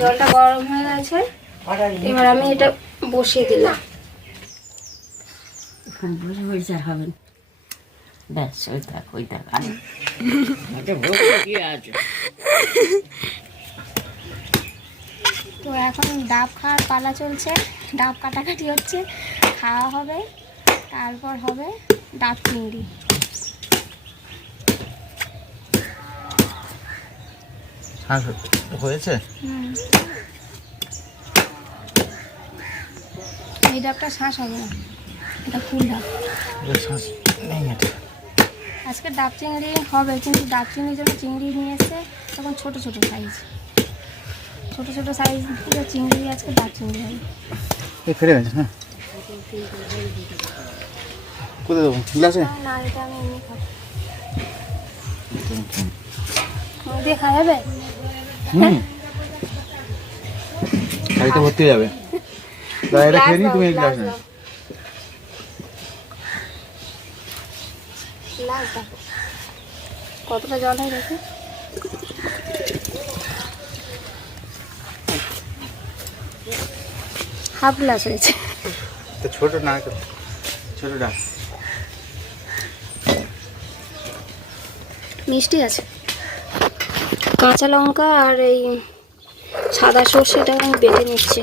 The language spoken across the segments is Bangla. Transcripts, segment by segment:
জলটা গরম হয়ে গেছে, এবার আমি এটা বসিয়ে দিলাম। বসে বসে আর হবেন, ব্যাস ওই থাক ওই থাক। তো এখন ডাব খাওয়ার পালা চলছে, ডাব কাটাকাটি হচ্ছে, খাওয়া হবে, তারপর হবে ডাব চিংড়ি। হয়েছে এই ডাবটা শ্বাস হবে না, এটা ফুল ডাব। আজকে ডাব চিংড়ি হবে, কিন্তু ডাব চিংড়ির জন্য চিংড়ি নিয়ে এসে তখন ছোট ছোট সাইজ, ছোট ছোট সাইজ দিয়ে চিংড়ি, আজকে ডাব চিংড়ি হবে। ফেলে গেছে না, কোথায় দেবো গ্লাসে? না, এটা আমি এমনি খাবো। দিয়ে খাওয়া যাবে? গাড়িতে ভর্তি হয়ে যাবে। এটা খেয়ে নিই, তুমি এই গ্লাস নাও। কতটা জল হয় দেখি। হাফ গ্লাস হয়েছে। ছোট না, ছোট ডাব মিষ্টি আছে। কাঁচা লঙ্কা আর এই সাদা সর্ষেটা আমি বেটে নিচ্ছি।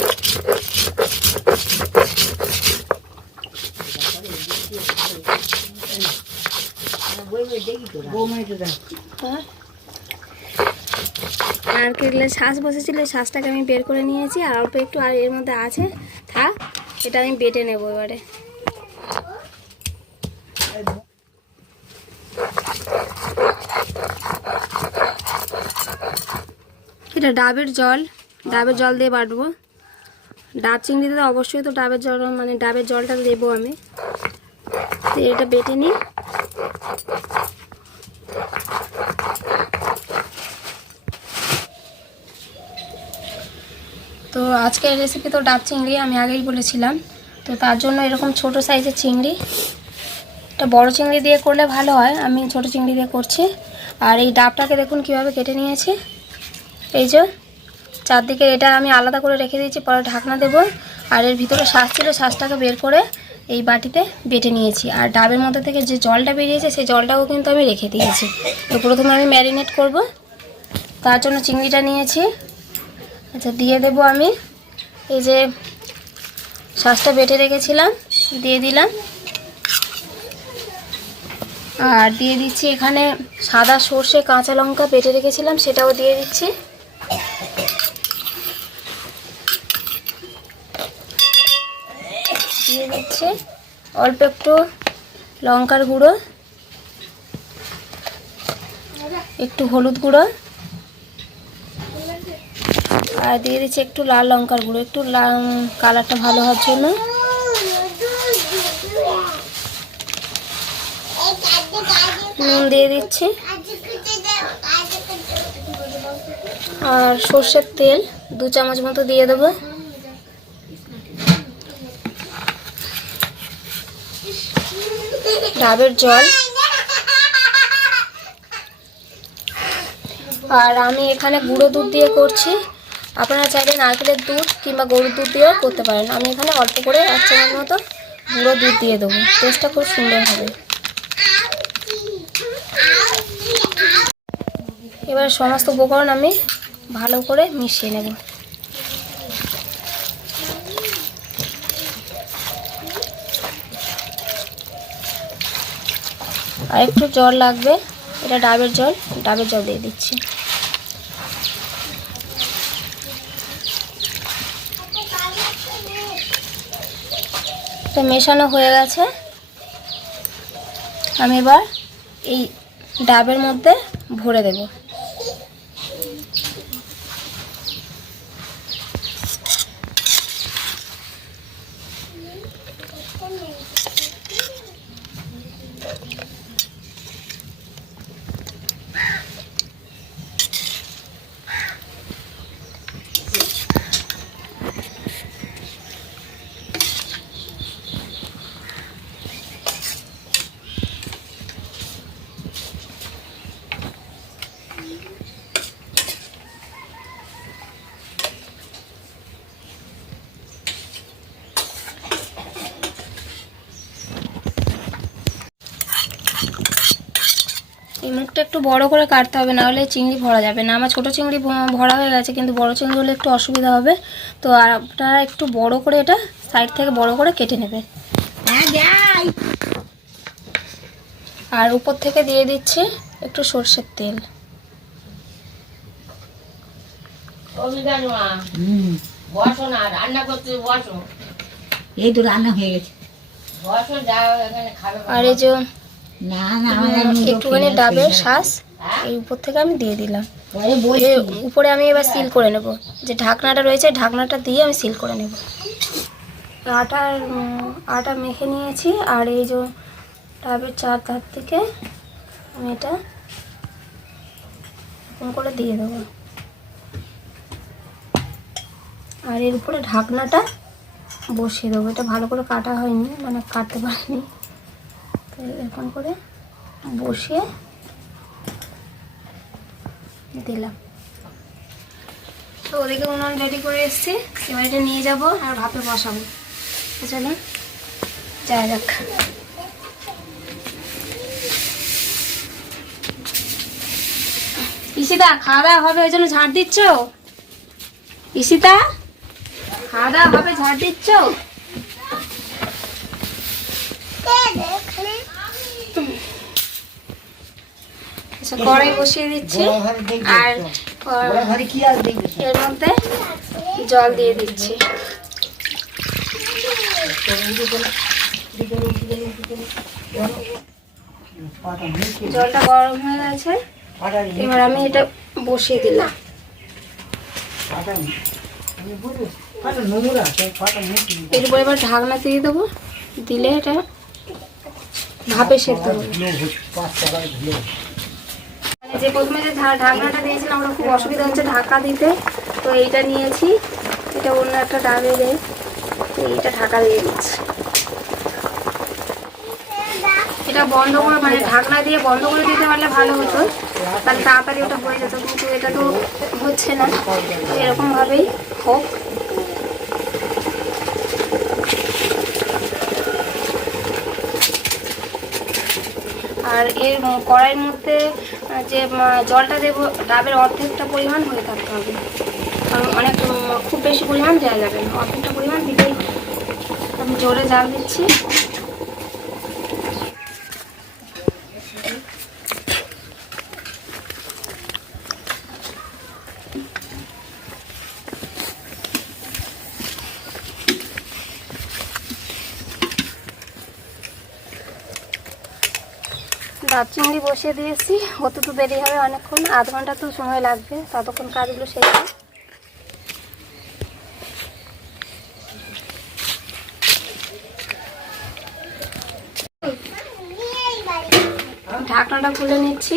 নারকেলের শ্বাস বসেছিল, শ্বাসটাকে আমি বের করে নিয়েছি, আর অল্প একটু আর এর মধ্যে আছে, থাক, এটা আমি বেটে নেব এবারে। এটা ডাবের জল, ডাবের জল দিয়ে বাটবো। ডাব চিংড়িতে তো অবশ্যই তো ডাবের জল, মানে ডাবের জলটা দেবো আমি। তো এটা বেটে নিই। তো আজকের রেসিপি তো ডাব চিংড়ি, আমি আগেই বলেছিলাম। তো তার জন্য এরকম ছোট সাইজের চিংড়ি, এটা বড় চিংড়ি দিয়ে করলে ভালো হয়, আমি ছোট চিংড়ি দিয়ে করছি। আর এই ডাবটাকে দেখুন কিভাবে কেটে নিয়েছি, এই যে চারদিকে, এটা আমি আলাদা করে রেখে দিয়েছি, পরে ঢাকনা দেবো। আর এর ভিতরে শ্বাস ছিল, শ্বাসটাকে বের করে এই বাটিতে বেটে নিয়েছি। আর ডাবের মধ্যে থেকে যে জলটা বেরিয়েছে সেই জলটাও কিন্তু আমি রেখে দিয়েছি। তো প্রথমে আমি ম্যারিনেট করব, তার জন্য চিংড়িটা নিয়েছি। আচ্ছা, দিয়ে দেবো আমি এই যে শ্বাসটা বেটে রেখেছিলাম, দিয়ে দিলাম। আর দিয়ে দিচ্ছি এখানে সাদা সর্ষে, কাঁচা লঙ্কা বেটে রেখেছিলাম, সেটাও দিয়ে দিচ্ছি। দিয়ে দিচ্ছি অল্প একটু লঙ্কার গুঁড়ো, একটু হলুদ গুঁড়ো, আর দিয়ে দিচ্ছি একটু লাল লঙ্কার গুঁড়ো, একটু কালারটা ভালো হওয়ার জন্য। নুন দিয়ে দিচ্ছি, আর সর্ষের তেল 2 চামচ মতো দিয়ে দেবো। ডাবের জল, আর আমি এখানে গুঁড়ো দুধ দিয়ে করছি, আপনারা চাইলে নারকেলের দুধ কিংবা গরুর দুধ দিয়েও করতে পারেন। আমি এখানে অল্প করে 1 চামচ মতো গুঁড়ো দুধ দিয়ে দেবো, টেস্টটা খুব সুন্দর হবে। এবার সমস্ত উপকরণ আমি ভালো করে মিশিয়ে নেব। আর একটু জল লাগবে, এটা ডাবের জল, ডাবের জল দিয়ে দিচ্ছি। এটা মেশানো হয়ে গেছে, আমি এবার এই ডাবের মধ্যে ভরে দেব। এই মুখটা একটু বড় করে কাটতে হবে, না হলে চিংড়ি ভরা যাবে না। আমার ছোট চিংড়ি ভরা হয়ে গেছে, কিন্তু বড় চিংড়ি হলে একটু অসুবিধা হবে। তো আপনারা একটু বড় করে এটা সাইড থেকে বড় করে কেটে নেবে। আর উপর থেকে দিয়ে দিচ্ছি একটু সর্ষের তেল। বসো না, রান্না করতে বসো। এই তো রান্না হয়ে গেছে। বসো, যাও এখানে খাবে। আর এই যে না না আমাদের একটুখানি ডাবের শ্বাস এই উপর থেকে আমি দিয়ে দিলাম। উপরে আমি এবার সিল করে নেব। যে ঢাকনাটা রয়েছে ঢাকনাটা দিয়ে আমি সিল করে নেব। আটা মেখে নিয়েছি, আর এই যে ডাবের চার ধার থেকে আমি এটা এরকম করে দিয়ে দেবো। আর এর উপরে ঢাকনাটা বসিয়ে দেবো। এটা ভালো করে কাটা হয়নি, মানে কাটতে পারিনি, তো এরকম করে বসিয়ে দিলাম। তো ওদিকে উনুন রেডি করে এসেছি, এবার এটা নিয়ে যাব আর ভাপে বসাবো। চলুন যাওয়া যাক। ইশিতা, খাওয়া দাওয়া হবে ওই জন্য ঝাড় দিচ্ছ? ইশিতা, খাওয়া দাওয়া হবে ঝাড় দিচ্ছ? আচ্ছা, কড়াই বসিয়ে দিচ্ছি আর এর মধ্যে জল দিয়ে দিচ্ছি। জলটা গরম হয়ে গেছে, এবার আমি এটা বসিয়ে দিলাম। এর উপর এবার ঢাকনা দিয়ে দেবো, দিলে এটা ভাপে সেদ্ধ হবে। মানে যে প্রথমে যে ঢাকনাটা দিয়েছিলাম আমরা খুব অসুবিধা হচ্ছে ঢাকা দিতে, তো এইটা নিয়েছি, এটা অন্য একটা ডাবে দিয়ে এইটা ঢাকা দিয়ে দিচ্ছি। এটা বন্ধ করে, মানে ঢাকনা দিয়ে বন্ধ করে দিতে পারলে ভালো হতো, তাহলে তাড়াতাড়ি ওটা হয়ে যেত, কিন্তু এটা তো হচ্ছে না। এরকমভাবেই হোক। আর এর কড়াইয়ের মধ্যে যে জলটা দেবো ডাবের অর্ধেকটা পরিমাণ হয়ে থাকতে হবে, কারণ অনেক খুব বেশি পরিমাণ দেওয়া যাবে না, অর্ধেকটা পরিমাণ দিলেই। আমি জোরে জাল দিচ্ছি। ডাব চিংড়ি বসিয়ে দিয়েছি, হতে তো দেরি হবে অনেকক্ষণ, আধ ঘন্টা তো সময় লাগবে, ততক্ষণ কাজগুলো শেষ হয়। ঢাকনাটা খুলে নিচ্ছি।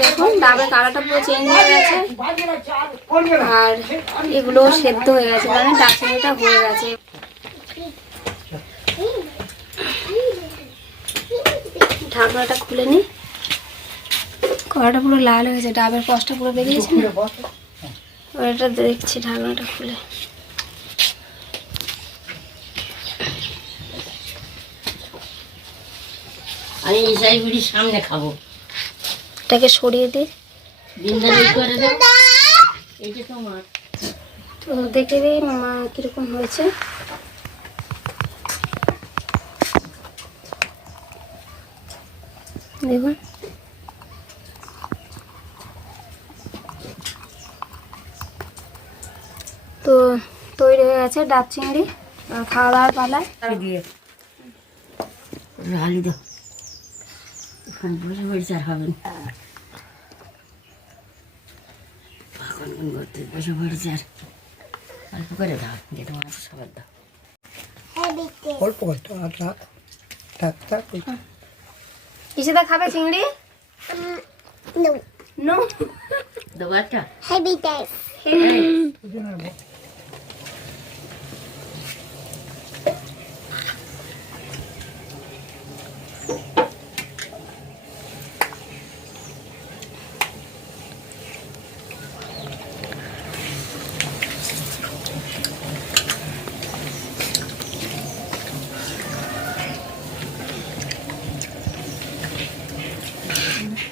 দেখুন ডাবের কালারটা পুরো চেঞ্জ হয়ে গেছে, আর এগুলো সেদ্ধ হয়ে গেছে, মানে ডাব চিংড়িটা হয়ে গেছে। ঢাকনাটা খুলে নি, কড়াটা পুরো লাল হয়েছে, ডাবের কষটা পুরো বেরিয়েছে না। এটা দেখছি ঢাকনাটা খুলে। আমি ইসাই বুড়ির সামনে খাবো। এটাকে সরিয়ে দিই, করে দেব। এইটা তোমার। তো দেখে দিই মা কিরকম হয়েছে। দেখুন তো তৈরি হয়ে গেছে ডাব চিংড়ি, খাওয়া দাওয়ার পালায়। আলু দাও, এখন বসে বসে আর হবেন, বসে পড়েছে আর অল্প করে দাও, যে তোমার আছে সবার দাও। অল্প করতে ইশিতা খাবে চিংড়ি? নো। দেবো একটা?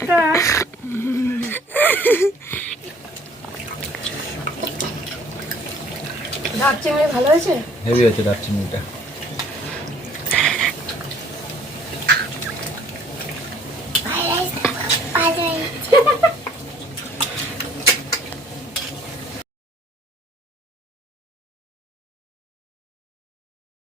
একটা ডাব চিংড়ি ভালো হয়েছে। হেভি হয়েছে ডাব চিংড়িটা। পাঁচ মিনিট